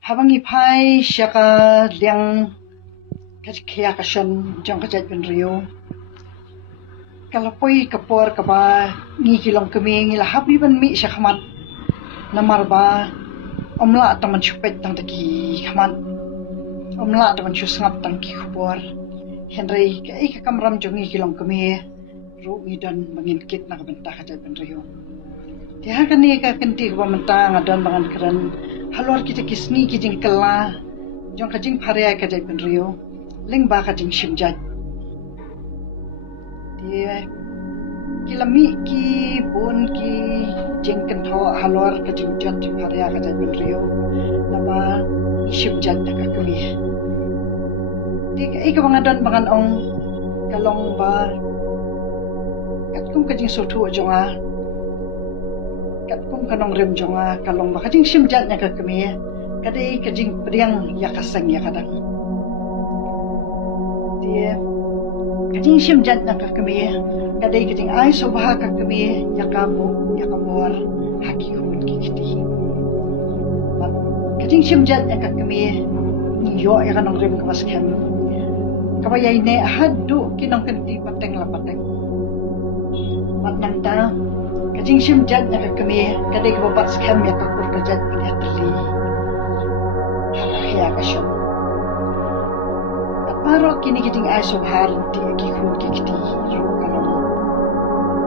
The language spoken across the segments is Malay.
Habang ipay siya ka liang kaya kasyan jang kajat ben rio. Kalapoy kapor ka ba ngikilong kami ngilahap ban mi siya kamat namar ba omla taman chupet tang taki kamat omla taman chusngap tang ki kapor Henry ka kamram jong ngikilong kami ru ngidan mangin kit na kabenta kajat ben rio. Tiha kani ka kenti ko mentang adan bangan keran halor kita kisni kijing kala jong kajing pharia kajat ben rio ling ba kajing shimjat dia kilami ki bon ki jengken tho halor kajing jat pharia kajat ben rio nama shimjat ka kami di ka bangadan bangan ong kalong ba katkum kajing sotu jonga katkum kanong rem jonga kalong ba kajing shimjat ka kami kadai kajing priang ya kasang ya kadang dia kajing shimjat na kami kadai kajing ay sobha ka kami yakamu yakamor hakihun kikiti kajing shimjat na kami yo ya kanong rem kamaskem kabayay ne haddu kinong kanti pateng lapateng matnang ta kajing shimjat na kami kadai kababat skem ya kakur kajat panyatali hakaya kasyon Paro kini kiting ay sobharan ti kikun kikiti ru kalong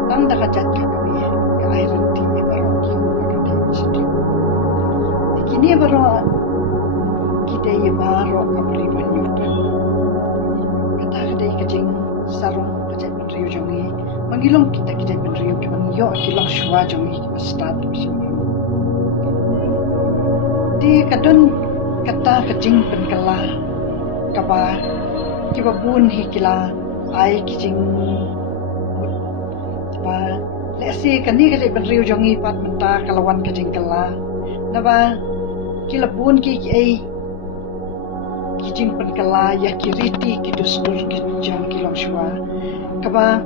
tang dakajat ka kami ka ay ranti e paro kikun pagkati situ kini baro kita ye baro kapri banyuta kata kadai kajing sarong kajat penriu jongi mangilong kita kajat penriu ki mangyo kilong shwa jongi ki start bersama di kadon kata kajing penkala kaba kiba bun hikila ai kijing ba lesi kani kajai ben riu jongi pat menta kalawan kajing kala naba kila bun ki ai kijing pen kala ya kiriti kidustur kijang kilong shua kaba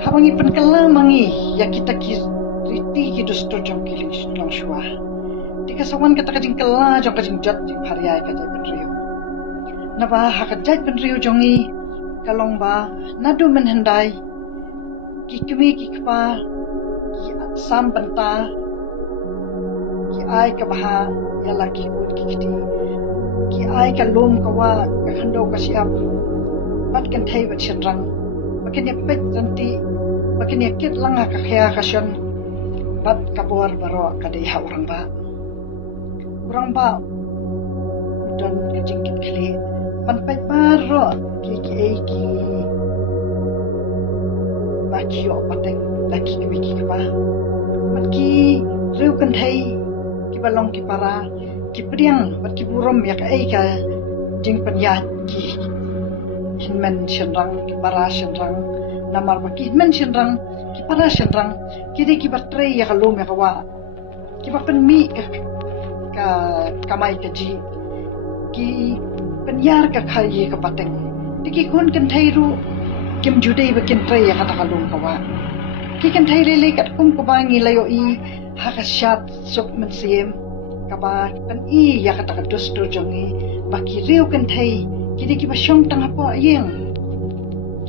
habangi pen kala mangi ya kita kiriti kidustur jong kilong shua dikasawan kata kajing kala jong kajing jat jing hariai kajai ben riu Naba hakajat penriu jongi kalong ba nadu menhendai kikmi kikpa ki sam benta ki ai kabaha yala kikut kikiti ki ai kalum kawa kakhando kasiap pat kan thai bat chenrang makin ya pet ranti makin ya kit langa kakhya kasyon pat kabor baro kadai ha orang ba dan kejingkit kali panpai paro ki bakio pateng laki ki ba matki reu kan thai ki balong ki para ki priang mat ki burom ya ka jing panya ki hinmen shenrang ki para shenrang namar ba ki hinmen shenrang ki para shenrang ki de ki batre ya kalum ya kawa ki ba pen mi ka kamai ka ji ki penyar ka khayi ka pateng tiki kun kan thairu kim judai bakin tray ya kata kalung kawa ki kan thai lele kat kum ko bangi layo i haka shat sok men siem kaba kan i ya kata ka dostor jongi baki riu kan thai kidi ki basyong tang apo yeng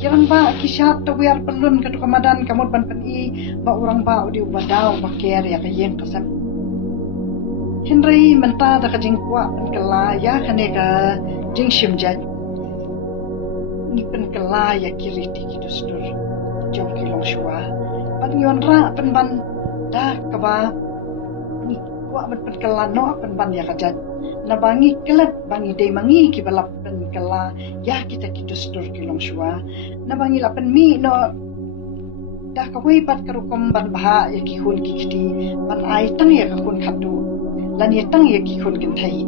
kirang ba ki shat to biar pelun ka kamadan kamot ban pen i ba orang ba udi ubadaw baker ya ka yeng kasap Henry menta da kajing kwa kala ya kane ka jing shimjat ni pen kala ya kiriti kidustur jong kilong shwa pan yon ra pen ban da kaba ni kwa pen kala no pen ban ya kajat na bangi kelat bangi dei mangi ki balap pen kala ya kita kidustur kilong shwa na bangi la pen mi no da kawai pat karukom ban baha ya ki hun kikiti ban ai tang ya ka kun khatu lan ye tang ye ki khun kin thai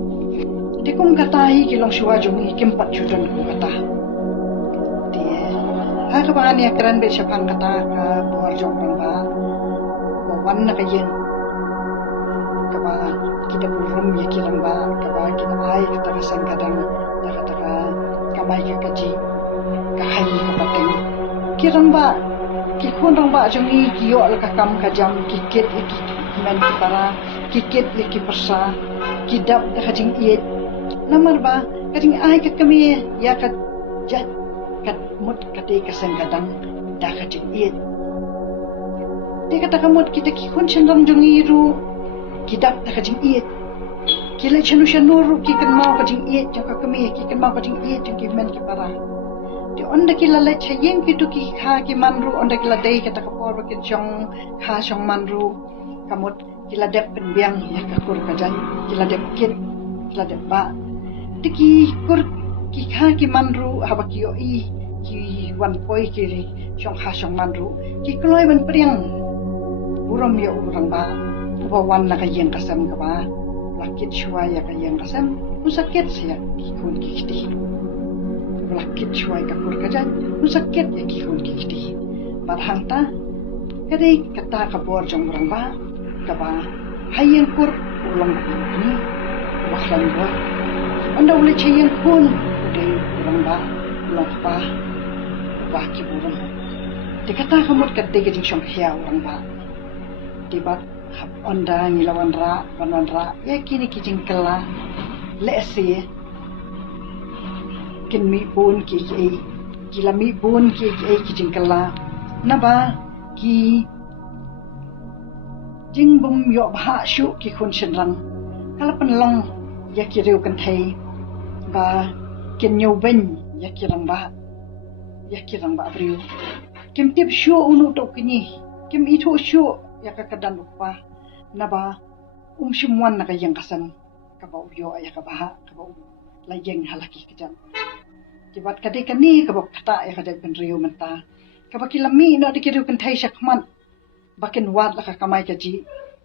de kum kata hi ki long shwa jong hi kim pat chutan ku kata de ha ka ba ne kran be shapang kata ka bor jong rang ba ko wan na ka yen ka ba ki da burum ye ki rang ba ka ba ki da ai ka ta sang kadang ta ka ka mai ka ji ka hai ka pateng ki rang ba ki khun rang ba jong hi ki yo la ka kam ka jam ki ket ki men ki para kikit ya ki persa kidap ya kajing iet namar ba kajing ai ka kami ya ka jat kat mut kate kasang kadang da kajing iet de kata kamut kita ki kun chandam jong iru kidap da kajing iet kila chanu shanuru ki kan mau kajing iet jang ka kami ki kan mau kajing iet jang ki men ki para di onda kila le chayeng ki tu ki kha ki manru onda kila dei kata kapor ki jong kha jong manru kamut kila dep penbiang ya kakur kajan kila dep kit kila dep ba tiki kur ki kha ki manru haba ki oi ki wan poi ki jong kha jong manru ki kloi ban priang buram ya urang ba ba wan na ka yeng kasam ka ba lakit shua ya ka yeng kasam musakit sia ki kun ki kiti lakit shua ka kur kajan musakit ya ki kun ki kiti parhang ta kadai kata ka bor jong urang ba kaba hayang kur ulang ni baklan gua anda boleh cayang pun udah ulang ba ki burung dikata kamu ketika jing syong hia ulang ba tiba anda ngilawan ra banan ra ya kini kijing kela lesi kin mi pun ki kila mi pun ki kijing kela naba ki jing bum yo bha shu ki khun shenrang kala penlong ya ki reu kan thai ba kin nyu ben ya ki rang ba briu kim tip shu unu to kini kim I thu shu ya ka kadan upa na ba shimwan na ka yang kasam ka ba yo ya ka ba ka ba la jeng halaki kijan tibat kadai kani ka ba kata ya ka dai pen riu menta ka ba kilami no de ki reu kan thai shakman bakin wad la ka kamai ka ji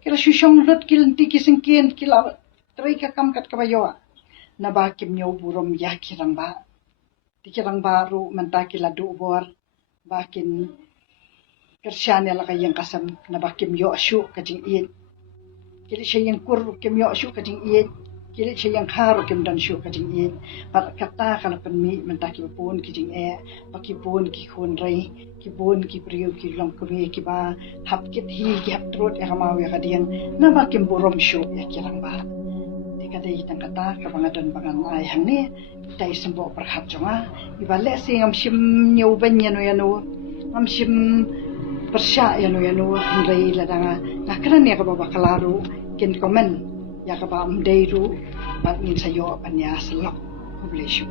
kila shushong rut kilan ti kisingkin kila trai ka kam kat kabayo na ba kim nyo burom ya kirang ba tikirang baru menta kila du bor bakin kersyane la ka yang kasam na ba kim yo shu ka jing iet kila shayang kur kim yo shu ka jing iet kila shayang haru kim dan shu ka jing iet par kata kala penmi menta ki pun ki jing e baki pun ki khun rai ki pun ki priu ki long kumi ki ba hap kit hi ki hap trot ya mau ya kadiang na ba kim borom shu ya kirang ba dikadai tang kata ka bangadon bangan ai hang ni dai sembo perhat jonga ibale sing am shim nyau ben yanu am shim persya yanu ndai ladanga nakran ya ka ba kalaru kin komen ya ka ba mdeiru bat ngin sayo panya selok publishu